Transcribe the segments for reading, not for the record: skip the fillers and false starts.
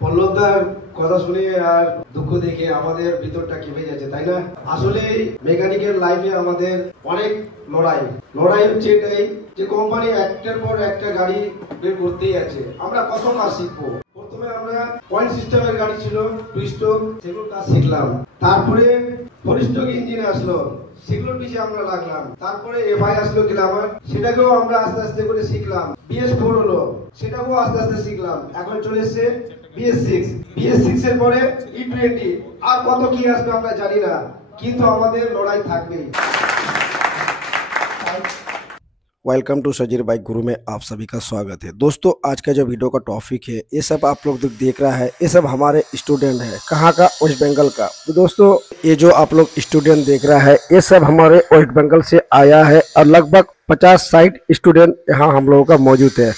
পল্লবদার কথা শুনে আর দুঃখ দেখে আমাদের ভিতরটা কেঁপে যাচ্ছে, তাই না? আসলে মেকানিকের লাইফে আমাদের অনেক লড়াই হচ্ছে এটাই যে কোম্পানি একটার পর একটা গাড়ি বের করতেই আছে। আমরা কত কাজ শিখবো। প্রথমে আমরা পয়েন্ট সিস্টেমের গাড়ি ছিল, টুইস্টক, সেগুলো কাজ শিখলাম। তারপরে ফোরস্টক ইঞ্জিন আসলো, সেগুলোর পিছিয়ে আমরা লাগলাম। তারপরে এফআই আসলো গ্ল্যামার, সেটাকেও আমরা আস্তে আস্তে করে শিখলাম। BS4 হলো, সেটাকেও আস্তে আস্তে শিখলাম। এখন চলে এসছে BS6 এর পরে E20, আর কত কি আসবে আমরা জানি না, কিন্তু আমাদের লড়াই থাকবেই। वेलकम टू सजीर बाइक गुरु में आप सभी का स्वागत है। दोस्तों आज का जो वीडियो का टॉपिक है, ये सब आप लोग देख रहा है, ये सब हमारे स्टूडेंट है। कहाँ का? वेस्ट बंगाल का। तो दोस्तों ये जो आप लोग स्टूडेंट देख रहा है, ये सब हमारे वेस्ट बंगाल से आया है और लगभग 50-60 स्टूडेंट यहाँ हम लोगों का मौजूद है।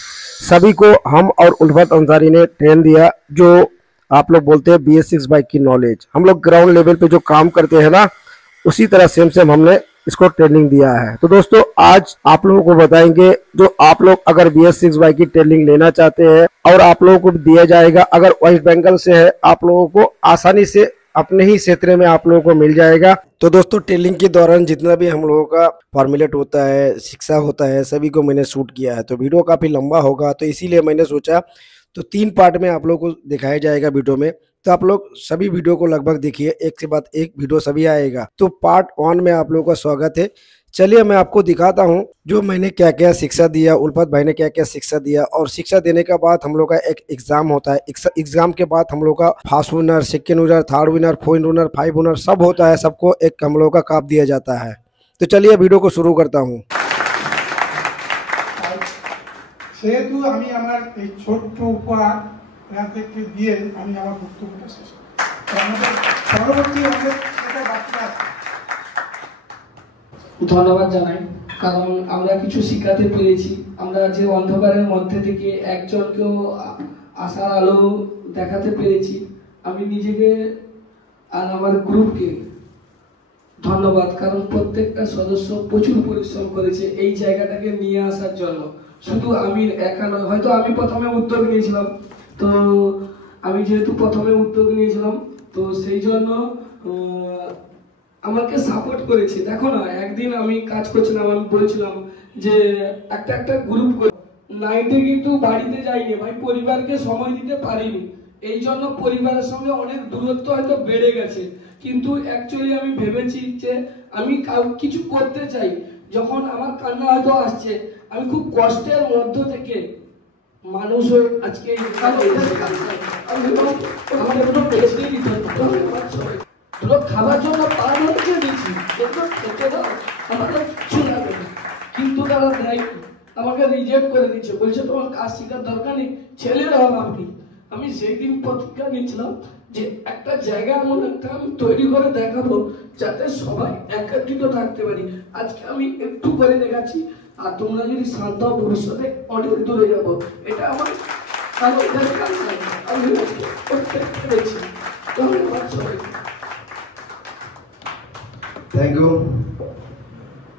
सभी को हम और उल्फत अंसारी ने ट्रेन दिया, जो आप लोग बोलते हैं BS6 बाइक की नॉलेज। हम लोग ग्राउंड लेवल पे जो काम करते हैं ना, उसी तरह सेम हमने इसको ट्रेनिंग दिया है। तो दोस्तों आज आप लोगों को बताएंगे, जो आप लोग अगर BS6 बाइक की ट्रेनिंग लेना चाहते हैं और आप लोगों को दिया जाएगा, अगर वेस्ट बंगाल से है, आप लोगों को आसानी से अपने ही क्षेत्र में आप लोगों को मिल जाएगा। तो दोस्तों ट्रेनिंग के दौरान जितना भी हम लोगों का फॉर्मुलेट होता है, शिक्षा होता है, सभी को मैंने शूट किया है। तो वीडियो काफी लंबा होगा, तो इसीलिए मैंने सोचा तो 3 पार्ट में आप लोगों को दिखाया जाएगा वीडियो में। तो आप लोग सभी वीडियो को लगभग देखिए, एक के बाद एक वीडियो सभी आएगा। तो पार्ट 1 में आप लोगों का स्वागत है। चलिए मैं आपको दिखाता हूं जो मैंने क्या क्या शिक्षा दिया, उल्फत भाई ने क्या क्या शिक्षा दिया। और शिक्षा देने के बाद हम लोग का एक एग्जाम होता है। एग्जाम के बाद हम लोग का first winner, second winner, third winner, fourth winner, 5 winner सब होता है। सबको एक हम लोग का काप दिया जाता है। तो चलिए वीडियो को शुरू करता हूँ। সেহেতু আমি আমার এই ছোট্ট উপহার থেকে দিয়ে আমি আমার বক্তব্যটা শেষ করব। পরবর্তী আমাদের সেটা বাকি আছে। ধন্যবাদ জানাই, কারণ আমরা কিছু শিখাতে পেরেছি। আমরা যে অন্ধকারের মধ্যে থেকে একজনকেও আশার আলো দেখাতে পেরেছি। আমি নিজেকে আর আমার গ্রুপকে ধন্যবাদ, কারণ প্রত্যেকটা সদস্য প্রচুর পরিশ্রম করেছে এই জায়গাটাকে নিয়ে আসার জন্য। শুধু আমি একা নয়, হয়তো আমি প্রথমে উদ্যোগ নিয়েছিলাম, তো আমি যেহেতু প্রথমে উদ্যোগ নিয়েছিলাম, তো সেই জন্য আমাকে সাপোর্ট করেছে। দেখো না, একদিন আমি কাজ করছিলাম, আমি বলছিলাম যে একটা গ্রুপ করে নাইটে কিন্তু বাড়িতে যাইনি ভাই, পরিবারকে সময় দিতে পারিনি। এই জন্য পরিবারের সঙ্গে অনেক দূরত্ব হয়তো বেড়ে গেছে। কিন্তু অ্যাকচুয়ালি আমি ভেবেছি যে আমি কিছু করতে চাই। যখন আমার কান্না হয়তো আসছে, আমি খুব কষ্টের মধ্য থেকে মানুষ আজকে খাবার জন্য দিচ্ছি, আমাকে কিছু লাগে না, কিন্তু তারা দেয়, আমাকে রিজেক্ট করে দিচ্ছে, বলছে তোমার কাজ শেখার দরকার নেই, ছেলের অভাব নেই। আমি সেই দিন প্রতিজ্ঞা নিয়েছিলাম যে একটা জায়গা এমন একটা আমি তৈরি করে দেখাবো যাতে সবাই একত্রিত থাকতে পারি। আজকে আমি একটু করে দেখাচ্ছি, আর তোমরা যদি শান্ত ভবিষ্যতে অনেক দূরে যাবো। এটা আমার আমি করতে পেরেছি। ধন্যবাদ সবাই। Thank you.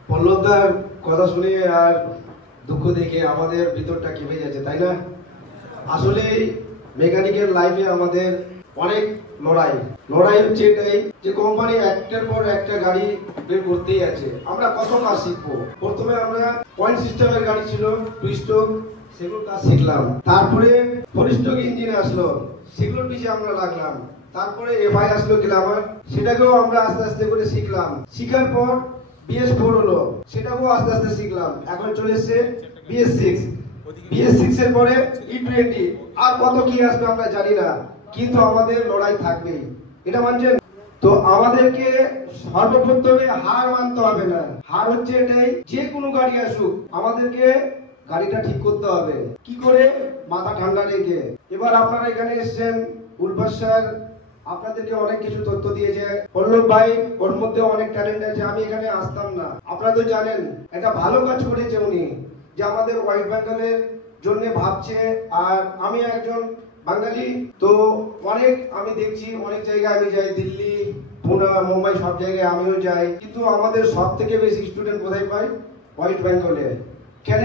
পল্লবদার কথা শুনে আর দুঃখ দেখে আমাদের ভিতরটা কেঁপে যাচ্ছে, তাই না? আসলে মেকানিকের লাইফে আমাদের অনেক লড়াই হচ্ছে এটাই যে কোম্পানি একটার পর একটা গাড়ি বের করতেই আছে। আমরা কত কাজ শিখবো। প্রথমে আমরা পয়েন্ট সিস্টেমের গাড়ি ছিল, টুইস্টক, সেগুলো কাজ শিখলাম। তারপরে ফোরস্টক ইঞ্জিন আসলো, সেগুলোর পিছিয়ে আমরা লাগলাম। তারপরে এফআই আসলো গ্ল্যামার, সেটাকেও আমরা আস্তে আস্তে করে শিখলাম। শিখার পর BS4 হলো, সেটাকেও আস্তে আস্তে শিখলাম। এখন চলে এসছে BS6 এর পরে E20, আর কত কি আসবে আমরা জানি না, কিন্তু আমাদের লড়াই থাকবেই। এটা মানছেন? তো আমাদেরকে সর্বপ্রথমে হার মানতে হবে না। হার হচ্ছে এটাই, যে কোনো গাড়ি আসুক আমাদেরকে গাড়িটা ঠিক করতে হবে। কি করে? মাথা ঠান্ডা রেখে। এবার আপনারা এখানে এসেছেন, উল্ফত স্যার আপনাদেরকে অনেক কিছু তথ্য দিয়েছে। পল্লব ভাই, ওর মধ্যে অনেক ট্যালেন্ট আছে, আমি এখানে আসতাম না। আপনারা তো জানেন একটা ভালো কাজ করেছে উনি, যে আমাদের ওয়েস্ট বেঙ্গলের জন্য ভাবছে। আর আমি একজন বাঙালি, তো অনেক আমি দেখছি, অনেক জায়গায় আমি যাই, দিল্লি, পুনে, মুম্বাই, সব জায়গায় আমিও যাই, কিন্তু আমাদের সব থেকে বেশি স্টুডেন্ট কোথায় পাই? ওয়েস্ট বেঙ্গলে। কেন?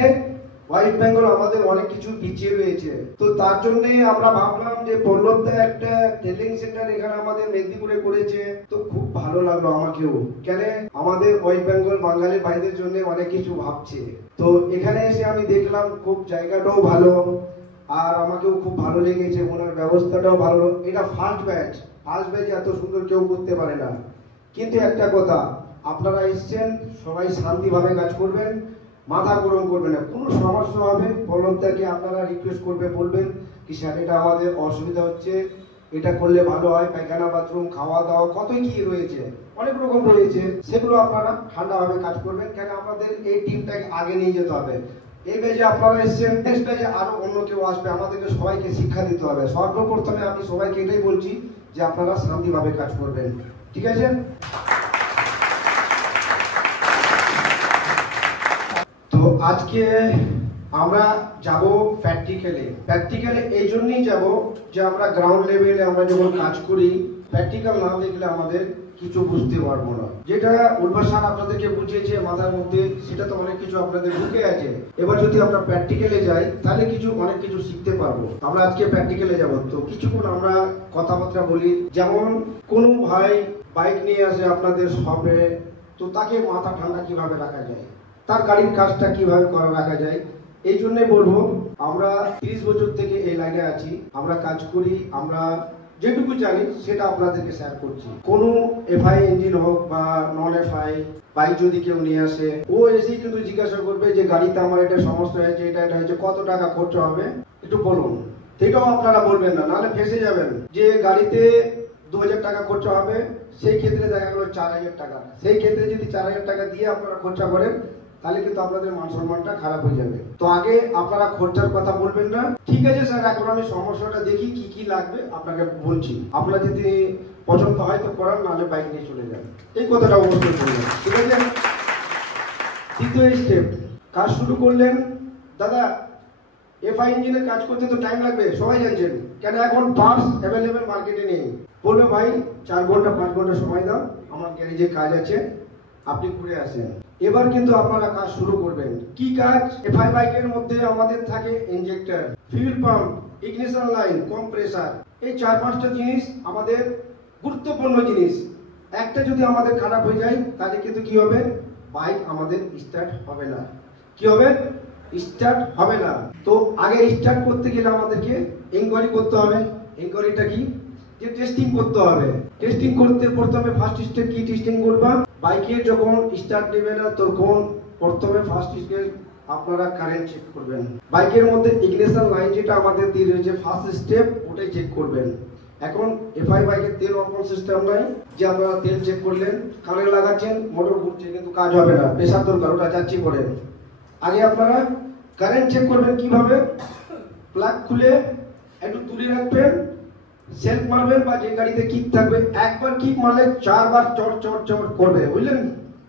ওয়েস্ট বেঙ্গল আমাদের অনেক কিছু পিছিয়ে রয়েছে। তো তার জন্য আমরা ভাবলাম যে পল্লবদা একটা ট্রেনিং সেন্টার এখানে আমাদের মেদিনীপুরে করেছে, তো খুব ভালো লাগলো আমাকেও। কেন আমাদের ওয়েস্ট বেঙ্গল বাঙালি ভাইদের জন্য অনেক কিছু ভাবছে। তো এখানে এসে আমি দেখলাম খুব জায়গাটাও ভালো, আর আমাকেও খুব ভালো লেগেছে, ওনার ব্যবস্থাটাও ভালো। এটা ফার্স্ট ব্যাচ এত সুন্দর কেউ করতে পারে না। কিন্তু একটা কথা, আপনারা এসছেন, সবাই শান্তিভাবে কাজ করবেন, মাথা গরম করবেন না। কোনো সমস্যা হবে পল্লবদাকে আপনারা রিকোয়েস্ট করবে, বলবেন কি স্যার এটা আমাদের অসুবিধা হচ্ছে, এটা করলে ভালো হয়, পায়খানা বাথরুম খাওয়া দাওয়া কত কি রয়েছে, অনেক রকম রয়েছে, সেগুলো আপনারা ঠান্ডাভাবে কাজ করবেন। কেন আমাদের এই টিমটাকে আগে নিয়ে যেতে হবে। এই ব্যাচে আপনারা এসছেন, নেক্সট ব্যাচে আরো অন্য কেউ আসবে, আমাদেরকে সবাইকে শিক্ষা দিতে হবে। সর্বপ্রথমে আমি সবাইকে এটাই বলছি যে আপনারা শান্তিভাবে কাজ করবেন, ঠিক আছে? তো আজকে আমরা যাব প্র্যাকটিক্যালে এই জন্যই যাব যে আমরা গ্রাউন্ড লেভেলে আমরা যখন কাজ করি, প্র্যাকটিক্যাল না দেখলে আমাদের কিছু বুঝতে পারবো না। যেটা উল্লাসার আপনাদেরকে বুঝিয়েছে মাথার মধ্যে, সেটা তো অনেক কিছু আপনাদের ঢুকে আছে। এবার যদি আমরা প্র্যাকটিক্যালে যাই তাহলে অনেক কিছু শিখতে পারবো। আমরা আজকে প্র্যাকটিক্যালে যাব, তো কিছুক্ষণ আমরা কথাবার্তা বলি। যেমন কোনো ভাই বাইক নিয়ে আসে আপনাদের শপে, তো তাকে মাথা ঠান্ডা কিভাবে রাখা যায়, তার গাড়ির কাজটা কিভাবে রাখা যায়, এই জন্যই বলবো। আমরা 30 বছর থেকে এই লাইনে আছি, আমরা কাজ করি, আমরা যেটুকু জানি সেটা আপনাদেরকে শেয়ার করছি। কোনো এফআই ইঞ্জিন হোক বা নন এফআই বাইক যদি কেউ নিয়ে আসে, ও এসেই কিন্তু জিজ্ঞাসা করবে যে গাড়িতে আমার এটা সমস্যা হয়েছে, এটা হয়েছে, কত টাকা খরচ হবে একটু বলুন। সেটাও আপনারা বলবেন না, নাহলে ফেসে যাবেন। যে গাড়িতে 2000 টাকা খরচা হবে, সেই ক্ষেত্রে দেখা গেল 4000 টাকা। সেই ক্ষেত্রে যদি 4000 টাকা দিয়ে আপনারা খরচা করেন, তাহলে কিন্তু আপনাদের মান সম্মানটা খারাপ হয়ে যাবে। তো আগে আপনারা খরচার কথা বলবেন না। ঠিক আছে স্যার, এখন আমি সমস্যাটা দেখি কি কি লাগবে আপনাকে বলছি, আপনারা যদি পছন্দ হয় তো করান, নাহলে বাইক নিয়ে চলে যান। এই কথাটা অবশ্যই বলবেন, ঠিক আছে? দ্বিতীয় স্টেপ, কাজ শুরু করলেন। দাদা এফআই ইঞ্জিনের কাজ করতে তো টাইম লাগবে, সবাই জানছেন। কেন এখন পার্টস অ্যাভেলেবেল মার্কেটে নেই। বলবে ভাই 4 ঘন্টা 5 ঘন্টা সময় দাও, আমার গ্যারেজে কাজ আছে, আপনি ঘুরে আসেন। এবার কিন্তু আপনারা কাজ শুরু করবেন। কি কাজ? এফআই বাইকের মধ্যে আমাদের থাকে injector, fuel pump, ignition line, compressor. এই 4-5টা জিনিস আমাদের গুরুত্বপূর্ণ জিনিস। একটা যদি আমাদের খারাপ হয়ে যায় তাহলে কিন্তু কি হবে, বাইক আমাদের স্টার্ট হবে না। কি হবে? স্টার্ট হবে না। তো আগে স্টার্ট করতে গেলে আমাদেরকে ইনকোয়ারি করতে হবে। ইনকোয়ারিটা কি? যে টেস্টিং করতে হবে। টেস্টিং করতে প্রথমে ফার্স্ট স্টেপ কি টেস্টিং করবা? বাইকের যখন স্টার্ট নেবে না তখন প্রথমে ফার্স্ট স্টেপ আপনারা কারেন্ট চেক করবেন। বাইকের মধ্যে ইগনিশন লাইন যেটা আমাদের দিয়ে রয়েছে ফার্স্ট স্টেপ, ওটাই চেক করবেন। এখন এফআই বাইকের তেল অপন সিস্টেম নাই যে আপনারা তেল চেক করলেন, কানে লাগাচ্ছেন, মোটর ঘুরছে, কিন্তু কাজ হবে না, প্রেসার দরকার, ওটা যাচ্ছি করেন। আগে আপনারা কারেন্ট চেক করবেন কিভাবে? প্লাগ খুলে একটু তুলে রাখবেন, সেলফ মারবেন বা যে গাড়িতে কিক থাকবে, একবার কিক মারলে 4 বার চট চট চট করবে, বুঝলেন?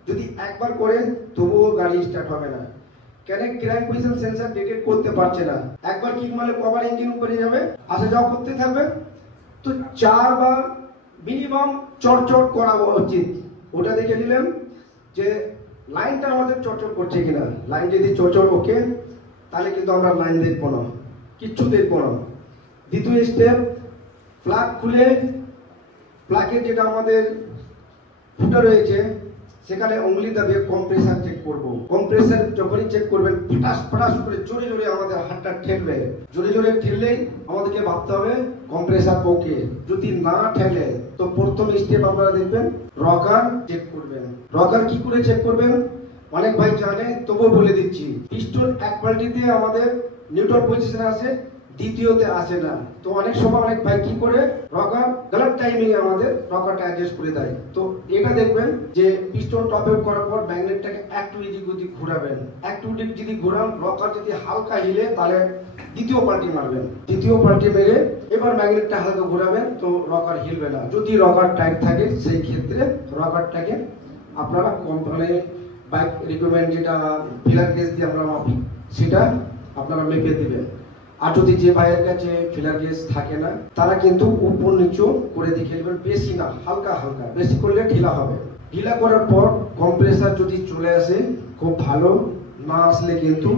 যদি একবার করে তবুও গাড়ি স্টার্ট হবে না। কেন? ক্র্যাঙ্ক পজিশন সেন্সর ডিটেক্ট করতে পারছে না। একবার কিক মারলে কভার ইঞ্জিন উপরে যাবে, আসা যাওয়া করতে থাকবে। তো 4 বার মিনিমাম চট চট করা উচিত। ওটা দেখে নিলাম যে লাইনটা আমাদের চটচট করছে কিনা। লাইন যদি চটচট ওকে, তাহলে কিন্তু আমরা লাইন দেখবো না, কিচ্ছু দেখবো না। দ্বিতীয় স্টেপ, প্লাগ খুলে প্লাগের যেটা আমাদের ফুটা রয়েছে সেখানে উংলি দাবিয়ে কম্প্রেসার চেক করব। কম্প্রেসার যখনই চেক করবেন, ফটাস ফটাস করে জোরে জোরে আমাদের হাতটা ঠেলবে। জোরে জোরে ঠেললেই আমাদেরকে ভাবতে হবে কম্প্রেসার ওকে। যদি না ঠেলে তো প্রথম স্টেপ আপনারা দেখবেন রকার চেক করবেন। রকার কি করে চেক করবেন? অনেক ভাই জানে, তবুও বলে দিচ্ছি। পিস্টন এক পাল্টিতে আমাদের নিউট্রাল পজিশনে আসে, দ্বিতীয়তে আসে না। তো অনেক সময় অনেক ভাই কি করে, রকার গালার টাইমিং এ আমাদের রকারটা অ্যাডজাস্ট করে দেয়। তো এটা দেখবেন যে পিস্টন টপ আপ করার পর ম্যাগনেটটাকে একটু এদিক ওদিক ঘোরাবেন। একটু ওদিক যদি ঘোরান, রকার যদি হালকা হিলে তাহলে দ্বিতীয় পাল্টি মারবেন। দ্বিতীয় পাল্টি মেরে এবার ম্যাগনেটটা হালকা ঘোরাবেন, তো রকার হিলবে না। যদি রকার টাইট থাকে সেই ক্ষেত্রে রকারটাকে আপনারা কোম্পানি বাইক রিকমেন্ড যেটা ফিলার গেজ দিয়ে আমরা মাপি, সেটা আপনারা মেপে দিবেন। আর যদি যে ভাইয়ের কাছে ফিলার গেজ থাকে না, তারা কিন্তু উপর নিচু করে দেখে নেবেন, বেশি না, হালকা হালকা। বেশি করলে ঢিলা হবে। ঢিলা করার পর কম্প্রেসার যদি চলে আসে খুব ভালো, না আসলে কিন্তু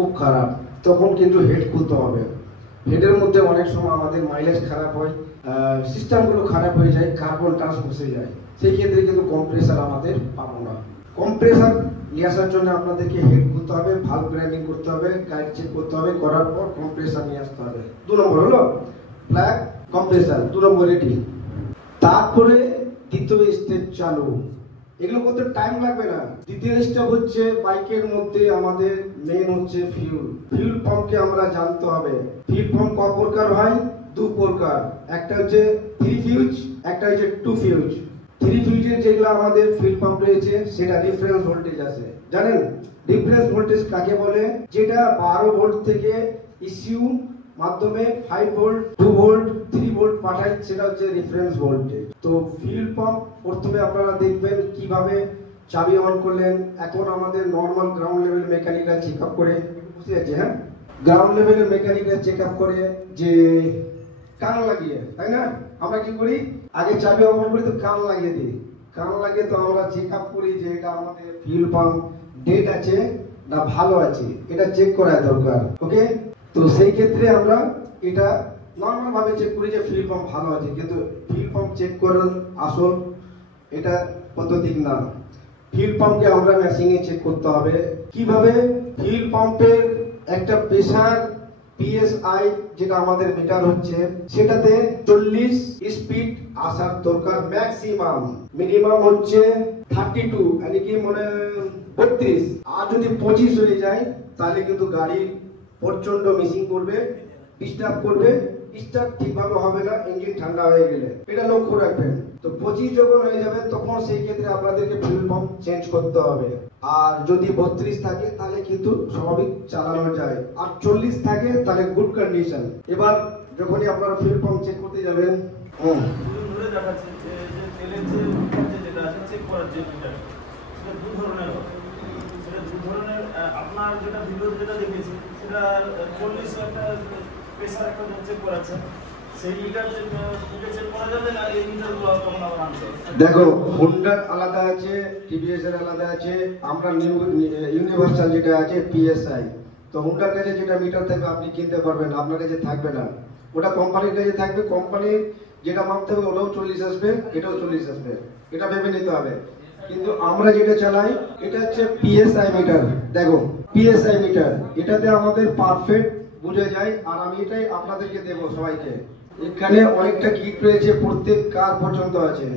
খুব খারাপ, তখন কিন্তু হেড খুলতে হবে। হেডের মধ্যে অনেক সময় আমাদের মাইলেজ খারাপ হয়, সিস্টেমগুলো খারাপ হয়ে যায়, কার্বন টাচ বসে যায়, সেই ক্ষেত্রে কিন্তু কম্প্রেসার আমাদের পাবো না। কম্প্রেসার নিয়ে আসার জন্য আপনাদেরকে হেড খুলতে হবে, ভালভ গ্রাইন্ডিং করতে হবে, গাইড চেক করতে হবে, করার পর কম্প্রেসার নিয়ে আসতে হবে। 2 নম্বর হলো ফ্ল্যাগ কম্প্রেসার, 2 নম্বর রেডি। তারপরে দ্বিতীয় স্টেপ চালু। এগুলো করতে টাইম লাগবে না। দ্বিতীয় স্টেপ হচ্ছে বাইকের মধ্যে আমাদের মেন হচ্ছে ফিউল। ফিউল পাম্পকে আমরা জানতে হবে। ফিউল পাম্প ক প্রকার হয়? 2 প্রকার। একটা হচ্ছে 3 ফিউজ, একটা হচ্ছে 2 ফিউজ। 3 ফিউজের যেগুলো আমাদের ফিউল পাম্প রয়েছে সেটা রেফারেন্স ভোল্টেজ আছে। জানেন রেফারেন্স ভোল্টেজ কাকে বলে? যেটা 12 ভোল্ট থেকে ইসিউ মাধ্যমে 5 ভোল্ট, 2 ভোল্ট, 3 ভোল্ট পাঠায়, সেটা হচ্ছে রেফারেন্স ভোল্টেজ। তো ফিউল পাম্প প্রথমে আপনারা দেখবেন কিভাবে চাবি অন করলেন। এখন আমাদের নরমাল গ্রাউন্ড লেভেল মেকানিকরা চেক আপ করে, বুঝতে যাচ্ছে, হ্যাঁ, গ্রাউন্ড লেভেলের মেকানিকরা চেক আপ করে যে কান লাগিয়ে, তাই না? আমরা কি করি? আগে চাবি অন করি তো কান লাগিয়ে দিই। কান লাগিয়ে তো আমরা চেক আপ করি যে এটা আমাদের ফিউল পাম্প ডেট আছে না ভালো আছে, এটা চেক করা দরকার। ওকে, তো সেই ক্ষেত্রে আমরা এটা নর্মাল ভাবে চেক করি যে ফিউল পাম্প ভালো আছে, কিন্তু ফিউল পাম্প চেক করার আসল এটা পদ্ধতি না। ফিউল পাম্পকে আমরা মেশিনে চেক করতে হবে। কিভাবে? ফিউল পাম্পের একটা প্রেসার পিএসআই যেটা আমাদের মিটার হচ্ছে, সেটাতে 40 স্পিড আসার দরকার ম্যাক্সিমাম। মিনিমাম হচ্ছে 32, মানে কি মানে 32। আর যদি 25 হয়ে যায় তাহলে কিন্তু গাড়ি প্রচন্ড মিসিং করবে, ডিস্টার্ব করবে, স্টার্ট ঠিকভাবে হবে না, ইঞ্জিন ঠান্ডা হয়ে গেলে। এটা লক্ষ্য রাখবেন। তো 25 যখন হয়ে যাবে তখন সেই ক্ষেত্রে আপনাদেরকে ফিউল পাম্প চেঞ্জ করতে হবে। আর যদি 32 থাকে তাহলে কিন্তু স্বাভাবিক চালানো যায়, আর 40 থাকে তাহলে গুড কন্ডিশন। এবার যখনই আপনারা ফিউল পাম্প চেক করতে যাবেন, ধরে দেখাচ্ছে যে তেলের যে যেটা আছে চেক করার যে মিটার, সেটা 2 ধরনের হয়। সেটা 2 ধরনের, আপনার যেটা ভিডিও যেটা দেখেছি সেটা 40 একটা প্রেসার একটা চেক করাচ্ছে, সেই মিটার চেক করা যাবে না, এই মিটারগুলো তখন আবার আনতে হবে। দেখো হোন্ডার আলাদা আছে, টিভিএস এর আলাদা আছে, আমরা ইউনিভার্সাল যেটা আছে পিএসআই। তো হোন্ডার কাছে যেটা মিটার থাকবে আপনি কিনতে পারবেন, আপনার কাছে থাকবে না, ওটা কোম্পানির কাছে থাকবে। কোম্পানির যেটা মাপতে হবে ওটাও 40 আসবে, এটাও 40 আসবে, এটা ভেবে নিতে হবে। কিন্তু আমরা যেটা চালাই এটা হচ্ছে পিএসআই মিটার। দেখো পিএসআই মিটার, এটাতে আমাদের পারফেক্ট বোঝা যায়। আর আমি এটাই আপনাদেরকে দেবো সবাইকে। এখানে অনেকটা কিট রয়েছে, প্রত্যেক কার পর্যন্ত আছে,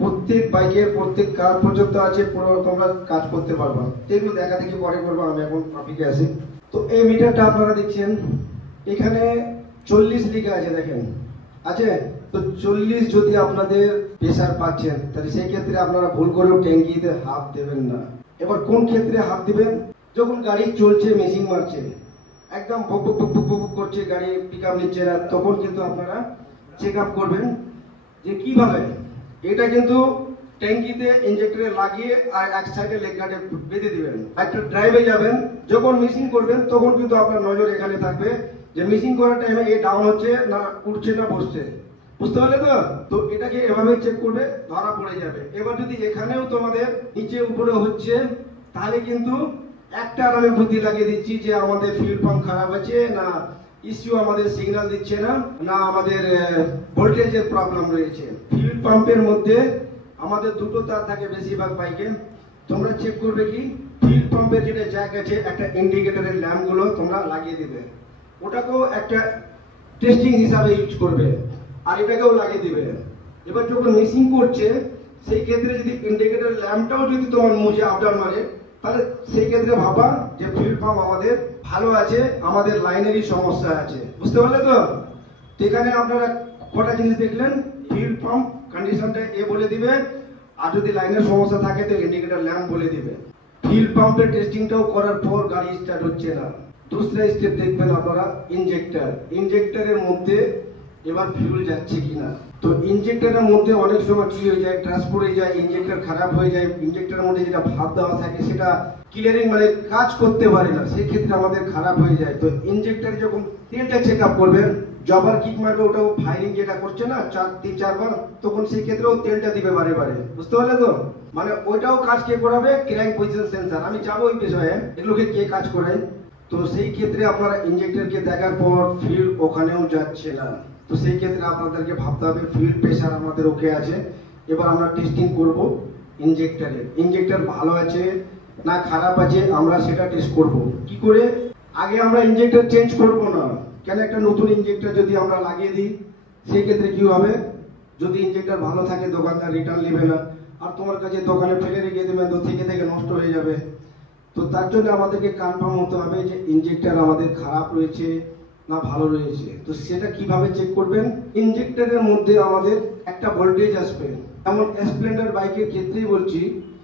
প্রত্যেক বাইকের প্রত্যেক কার পর্যন্ত আছে, পুরো তোমরা কাজ করতে পারবা। যেগুলো দেখা দেখি পরে করবো, আমি এখন টপিকে আসি। তো এই মিটারটা আপনারা দেখছেন এখানে 40 লিখা আছে, দেখেন আছে তো 40 যদি আপনাদের প্রেসার পাচ্ছেন তাহলে সেই ক্ষেত্রে আপনারা ভুল করেও ট্যাঙ্কিতে হাত দেবেন না। এবার কোন ক্ষেত্রে হাত দিবেন? যখন গাড়ি চলছে, মেশিন মারছে, একদম বক বক বক বক করছে, গাড়ি পিকআপ নিচ্ছে না, তখন কিন্তু আপনারা চেক আপ করবেন যে কিভাবে। এটা কিন্তু ট্যাঙ্কিতে ইনজেক্টরে লাগিয়ে আর এক সাইডে লেগ গার্ডে বেঁধে দিবেন। একটা ড্রাইভে যাবেন, যখন মিসিং করবেন তখন কিন্তু আপনার নজর এখানে থাকবে যে মিসিং করার টাইমে এ ডাউন হচ্ছে না, উঠছে না, বসছে। বুঝতে পারলে তো? তো এটাকে এভাবে চেক করবে, ধরা পড়ে যাবে। এবার যদি এখানেও তোমাদের নিচে উপরে হচ্ছে তাহলে কিন্তু একটা আমি বুদ্ধি লাগিয়ে দিচ্ছি যে আমাদের ফিউল পাম্প খারাপ আছে, না ইস্যু আমাদের সিগন্যাল দিচ্ছে না, না আমাদের ভোল্টেজের প্রবলেম রয়েছে। ফিউল পাম্পের মধ্যে আমাদের 2টো তার থাকে বেশিরভাগ বাইকে। তোমরা চেক করবে কি ফিউল পাম্পের যেটা জ্যাক আছে, একটা ইন্ডিকেটরের ল্যাম্প গুলো তোমরা লাগিয়ে দিবে, ওটাকেও একটা টেস্টিং হিসাবে ইউজ করবে, আর এটাকেও লাগিয়ে দিবে। এবার যখন মিসিং করছে সেই ক্ষেত্রে যদি ইন্ডিকেটর ল্যাম্পটাও যদি তোমার মুজে আপ-ডাউন মারে তাহলে সেই ক্ষেত্রে ভাবা যে ফিউল পাম্প আমাদের ভালো আছে, আমাদের লাইনেরই সমস্যা আছে। বুঝতে পারলে তো? এখানে আপনারা কটা জিনিস দেখলেন, ফিউল পাম্প কন্ডিশনটা এ বলে দিবে, আর যদি লাইনের সমস্যা থাকে তো ইন্ডিকেটর ল্যাম্প বলে দিবে। ফিউল পাম্পের টেস্টিংটাও করার পর গাড়ি স্টার্ট হচ্ছে না, दूसरा স্টেপ দেখবেন আপনারা ইনজেক্টর। ইনজেক্টরের মধ্যে এবার ফিউল যাচ্ছে কিনা। তো ইনজেক্টরের মধ্যে অনেক সময় কি হয়ে যায়, ট্রান্সপোর্ট হয়ে যায়, ইনজেক্টর খারাপ হয়ে যায়, ইনজেক্টরের মধ্যে যেটা ভাপ দেওয়া থাকে সেটা ক্লিয়ারিং মানে কাজ করতে পারে না, সেই ক্ষেত্রে আমাদের খারাপ হয়ে যায়। তো ইনজেক্টর যখন তেলটা চেক আপ করবেন, জবার কিক মারবে, ওটাও ফায়ারিং যেটা করছে না 3-4 বার, তখন সেই ক্ষেত্রেও তেলটা দিবে বারে বারে। বুঝতে পারলে তো? মানে ওইটাও কাজ কে করাবে? Crank position sensor. আমি যাবো ওই বিষয়ে, এগুলোকে কে কাজ করে। তো সেই ক্ষেত্রে আপনারা ইঞ্জেক্টরকে দেখার পর ফিল ওখানেও যাচ্ছে না, তো সেই ক্ষেত্রে আপনাদেরকে ভাবতে হবে ফিল প্রেশার আমাদের ওকে আছে। এবার আমরা টেস্টিং করব ইঞ্জেক্টর ভালো আছে না খারাপ আছে, আমরা সেটা টেস্ট করব। কি করে? আগে আমরা ইঞ্জেক্টর চেঞ্জ করব না, কেন একটা নতুন ইঞ্জেক্টর যদি আমরা লাগিয়ে দিই সেই ক্ষেত্রে কি হবে, যদি ইঞ্জেক্টর ভালো থাকে দোকানদার রিটার্ন নেবে না, আর তোমার কাছে দোকানে ফেলে রেখে দেবে, তো থেকে থেকে নষ্ট হয়ে যাবে। তো তার জন্য আমাদেরকে কনফার্ম হতে হবে যে ইঞ্জেক্টর আমাদের খারাপ রয়েছে না ভালো রয়েছে। তো সেটা কিভাবে চেক করবেন? ইঞ্জেক্টরের মধ্যে আমাদের একটা ভোল্টেজ আসবে, যেমন স্প্লেন্ডার বাইকের ক্ষেত্রেই বলছি,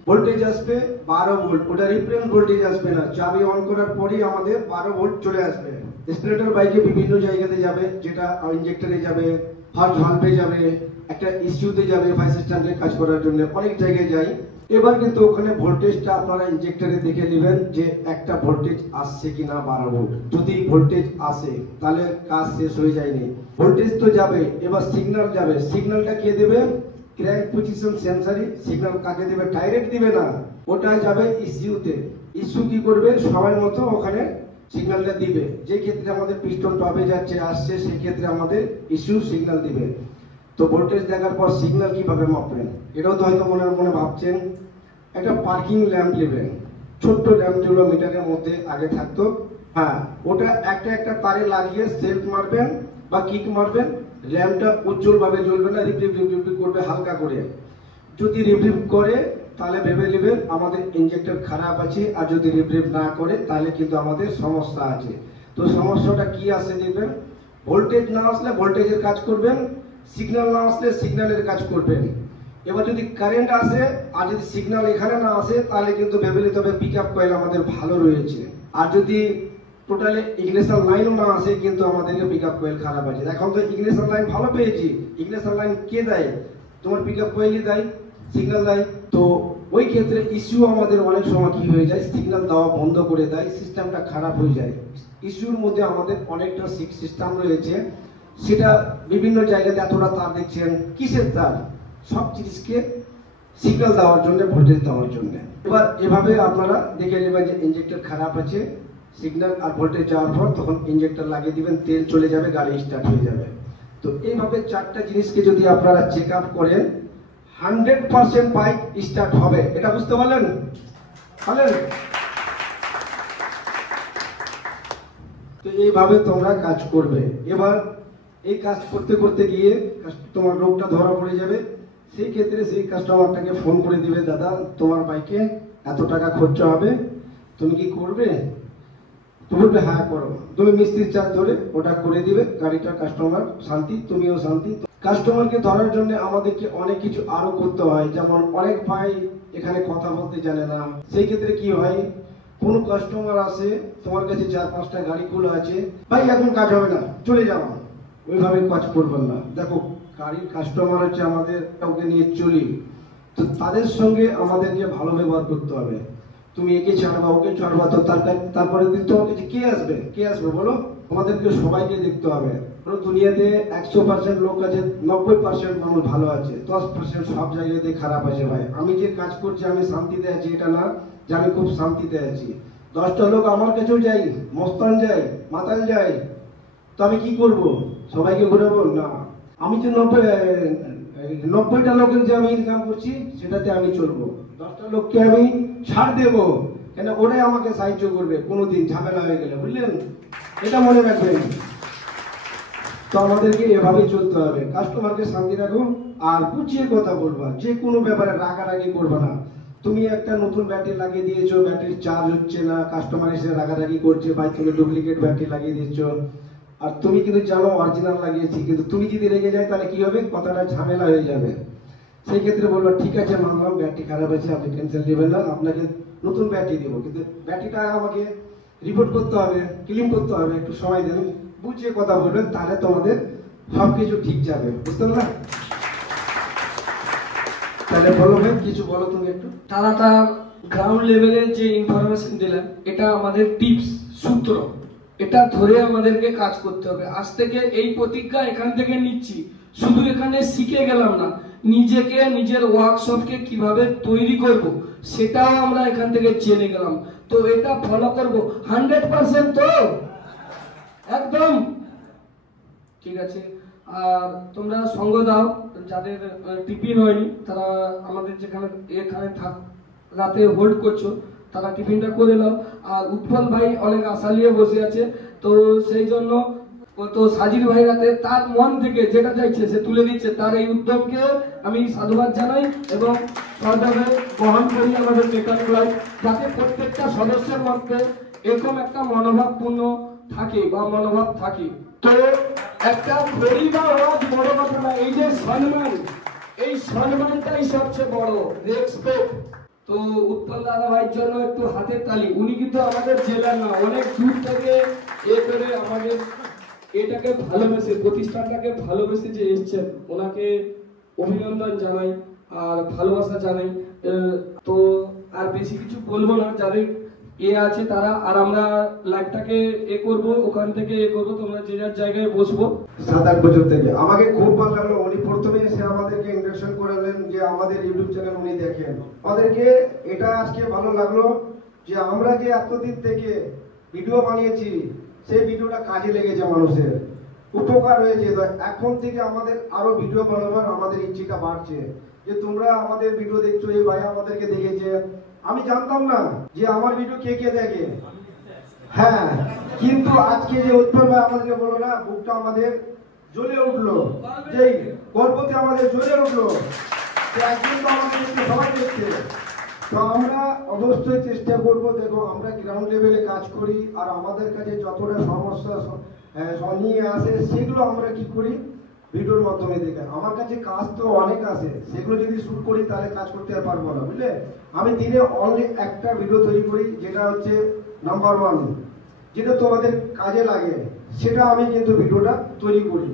ভোল্টেজ আসবে 12 ভোল্ট, ওটা রিফারেন্স ভোল্টেজ আসবে না, চাবি অন করার পরেই আমাদের 12 ভোল্ট চলে আসবে। স্প্লেন্ডার বাইকে বিভিন্ন জায়গাতে যাবে, যেটা ইঞ্জেক্টরে যাবে, ফার্স্ট ভালভে যাবে, একটা ইস্যুতে যাবে, ফায়ার সিস্টেমকে কাজ করার জন্য অনেক জায়গায় যাই। এবার কিন্তু ওখানে ভোল্টেজটা আপনারা ইঞ্জেক্টরে দেখে নেবেন যে একটা ভোল্টেজ আসছে কিনা 12 ভোল্ট। যদি ভোল্টেজ আসে তাহলে কাজ শেষ হয়ে যায়নি, ভোল্টেজ তো যাবে। এবার সিগন্যাল যাবে, সিগন্যালটা কে দেবে? ক্র্যাঙ্ক পজিশন সেন্সরই সিগন্যাল কাকে দেবে? ডাইরেক্ট দিবে না, ওটা যাবে ইস্যুতে। ইস্যু কি করবে? সময় মতো ওখানে সিগন্যালটা দিবে। যে ক্ষেত্রে আমাদের পিস্টন টপে যাচ্ছে আসছে সেই ক্ষেত্রে আমাদের ইস্যু সিগন্যাল দিবে। তো ভোল্টেজ দেখার পর সিগন্যাল কিভাবে মাপবেন? এটাও তো হয়তো মনে মনে ভাবছেন। একটা পার্কিং ল্যাম্প নেবেন, ছোট্ট ল্যাম্প যেগুলো মিটারের মধ্যে আগে থাকতো, হ্যাঁ, ওটা একটা একটা তারে লাগিয়ে সেলফ মারবেন বা কিক মারবেন, ল্যাম্পটা উজ্জ্বল ভাবে জ্বলবে না, রিপ করবে হালকা করে। যদি রিপ করে তাহলে ভেবে নেবেন আমাদের ইঞ্জেক্টর খারাপ আছে, আর যদি রিপ না করে তাহলে কিন্তু আমাদের সমস্যা আছে। তো সমস্যাটা কি আসে দেখবেন, ভোল্টেজ না আসলে ভোল্টেজের কাজ করবেন, সিগন্যাল না আসলে সিগন্যালের কাজ করবেন। এবার যদি কারেন্ট আসে আর যদি সিগন্যাল এখানে না আসে তাহলে কিন্তু ভেবে নিতে হবে পিক আপ কয়েল আমাদের ভালো রয়েছে। আর যদি টোটালি ইগনিশন লাইনও না আসে কিন্তু আমাদেরকে পিক আপ কয়েল খারাপ আছে। এখন তো ইগনিশন লাইন ভালো পেয়েছি, ইগনিশন লাইন কে দেয়? তোমার পিক আপ কয়েলই দেয়, সিগন্যাল দেয়। তো ওই ক্ষেত্রে ইস্যু আমাদের অনেক সময় কি হয়ে যায়, সিগন্যাল দেওয়া বন্ধ করে দেয়, সিস্টেমটা খারাপ হয়ে যায়। ইস্যুর মধ্যে আমাদের অনেকটা সিস্টেম রয়েছে, সেটা বিভিন্ন জায়গাতে এতটা তার দেখছেন, কিসের তার? সব জিনিসকে সিগন্যাল দেওয়ার জন্য, ভোল্টেজ দেওয়ার জন্য। এবার এভাবে আপনারা দেখে নেবেন যে ইঞ্জেক্টর খারাপ আছে, সিগন্যাল আর ভোল্টেজ যাওয়ার পর তখন ইঞ্জেক্টর লাগিয়ে দিবেন, তেল চলে যাবে, গাড়ি স্টার্ট হয়ে যাবে। তো এইভাবে চারটা জিনিসকে যদি আপনারা চেক আপ করেন 100% বাইক স্টার্ট হবে। এটা বুঝতে পারলেন? তো এইভাবে তোমরা কাজ করবে। এবার এই কাজ করতে করতে গিয়ে তোমার রোগটা ধরা পড়ে যাবে, সেই ক্ষেত্রে সেই কাস্টমারটাকে ফোন করে দিবে, দাদা তোমার বাইকে এত টাকা খরচা হবে, তুমি কি করবে? তুমি বলবে হ্যাঁ করো, তুমি মিস্ত্রির চার্জ ধরে ওটা করে দিবে, গাড়িটা কাস্টমার শান্তি, তুমিও শান্তি। কাস্টমারকে ধরার জন্য আমাদেরকে অনেক কিছু আরো করতে হয়, যেমন অনেক ভাই এখানে কথা বলতে জানে না। সেই ক্ষেত্রে কি হয়, কোন কাস্টমার আসে তোমার কাছে 4-5টা গাড়ি খোলা আছে, ভাই এখন কাজ হবে না চলে যাও, ওইভাবে কাজ করবেন না। দেখো গাড়ির কাস্টমার হচ্ছে আমাদের, ওকে নিয়ে চলি, তো তাদের সঙ্গে আমাদেরকে ভালো ব্যবহার করতে হবে। তুমি একে ছাড়বা ওকে ছাড়বা, তো তারপরে দিন তোমার কাছে কে আসবে বলো? আমাদেরকে সবাইকে দেখতে হবে। দুনিয়াতে 100% লোক আছে, 90% মানুষ ভালো আছে, 10% সব জায়গাতে খারাপ আছে। ভাই আমি যে কাজ করছি আমি শান্তিতে আছি এটা না যে আমি খুব শান্তিতে আছি। 10টা লোক আমার কাছেও যাই, মস্তান যায়, মাতাল যায়, তো আমি কি করব? সবাইকে ঘুরাবো না। আমি যে 90টা লোকের যে আমি ইনকাম করছি সেটাতে আমি চলবো, 10টা লোককে আমি ছাড় দেবো, কেন ওরাই আমাকে সাহায্য করবে কোনোদিন ঝামেলা হয়ে গেলে, বুঝলেন? এটা মনে রাখবেন। তো আমাদেরকে এভাবেই চলতে হবে, কাস্টমারকে শান্তি রাখো আর বুঝিয়ে কথা বলবা, যে কোনো ব্যাপারে রাগারাগি করবে না। তুমি একটা নতুন ব্যাটারি লাগিয়ে দিয়েছো, ব্যাটারি চার্জ হচ্ছে না, কাস্টমার এসে রাগারাগি করছে, ভাই তুমি ডুপ্লিকেট ব্যাটারি লাগিয়ে দিচ্ছ, আর তুমি কিন্তু জানো অরিজিনাল লাগিয়েছি, কিন্তু তুমি যদি রেগে যায় তাহলে কি হবে, কথাটা ঝামেলা হয়ে যাবে। সেই ক্ষেত্রে বলবো ঠিক আছে মানলাম ব্যাটারি খারাপ আছে, আপনি টেনশন নেবেন না, আপনাকে নতুন ব্যাটারি দেবো, কিন্তু ব্যাটারিটা আমাকে রিপোর্ট করতে হবে, ক্লিন করতে হবে, একটু সময় দেবেন, বুঝিয়ে কথা বলবেন, তাহলে তোমাদের সবকিছু ঠিক যাবে, বুঝতে পারলে? তাহলে বলো ভাই, কিছু বলো তুমি একটু। তারা তার গ্রাউন্ড লেভেলের যে ইনফরমেশন দিলেন, এটা আমাদের টিপস সূত্র, এটা ধরে আমাদেরকে কাজ করতে হবে। আজ থেকে এই প্রতিজ্ঞা এখান থেকে নিচ্ছি, শুধু এখানে শিখে গেলাম না, নিজেকে নিজের ওয়ার্কশপকে কিভাবে তৈরি করব সেটাও আমরা এখান থেকে জেনে গেলাম। তো এটা ফলো করব 100%, তো একদম ঠিক আছে। আর তোমরা সঙ্গ দাও, যাদের টিফিন হয়নি তারা আমাদের যেখানে এখানে রাতে হোল্ড করছো তারা টিফিনটা করে নাও। আর উৎপল ভাই অনেক আশা নিয়ে বসে আছে, তো সেই জন্য তো সাজির ভাই রাতে তার মন থেকে যেটা চাইছে সে তুলে দিচ্ছে। তার এই উদ্যমকে আমি সাধুবাদ জানাই এবং সরকারে বহন করি আমাদের টেকন ক্লাব, যাতে প্রত্যেকটা সদস্যের মধ্যে এরকম একটা মনোভাবপূর্ণ থাকে বা মনোভাব থাকে। তো একটা খড়ি বা আওয়াজ বড় কথা না, এই যে সম্মান, এই সম্মানটাই সবচেয়ে বড়, রেসপেক্ট। তো উৎপল দাদা ভাইয়ের জন্য একটু হাতের তালি। উনি কিন্তু আমাদের জেলার না, অনেক দূর থেকে করে আমাদের এটাকে ভালোবেসে, প্রতিষ্ঠানটাকে ভালোবেসে যে এসছেন, ওনাকে অভিনন্দন জানাই আর ভালোবাসা জানাই। তো আর বেশি কিছু বলবো না, যাদের আছে তারা, আর আমরা লাইভটাকে করব, ওখান থেকে করব, তোমরা যে যার জায়গায় বসবো। 7-8 বছর থেকে আমাকে খুব ভালো লাগলো। উনি প্রথমে এসে আমাদেরকে ইন্ট্রোডাকশন করালেন যে আমাদের ইউটিউব চ্যানেল উনি দেখেন। আমাদেরকে এটা আজকে ভালো লাগলো যে আমরা যে এতদিন থেকে ভিডিও বানিয়েছি সেই ভিডিওটা কাজে লেগেছে, মানুষের উপকার হয়েছে। তো এখন থেকে আমাদের আরো ভিডিও বানাবার আমাদের ইচ্ছেটা বাড়ছে, যে তোমরা আমাদের ভিডিও দেখছো, এই ভাই আমাদেরকে দেখেছে। আমি জানতাম না যে আমার ভিডিও কে কে দেখে, হ্যাঁ, কিন্তু আজকে যে উৎপল ভাই আমাদেরকে বললো না, বুকটা আমাদের জ্বলে উঠলো, যে গর্বতে আমাদের জ্বলে উঠলো যে একদিন তো আমাদের সবাই দেখছে। তো আমরা অবশ্যই চেষ্টা করব। দেখো, আমরা গ্রাউন্ড লেভেলে কাজ করি, আর আমাদের কাছে যতটা সমস্যা নিয়ে আসে সেগুলো আমরা কি করি, ভিডিওর মাধ্যমে দেখে। আমার কাছে কাজ তো অনেক আসে, সেগুলো যদি শুট করি তাহলে কাজ করতে পারবো না, বুঝলে। আমি দিনে অনলি একটা ভিডিও তৈরি করি, যেটা হচ্ছে নাম্বার 1, যেটা তোমাদের কাজে লাগে, সেটা আমি কিন্তু ভিডিওটা তৈরি করি।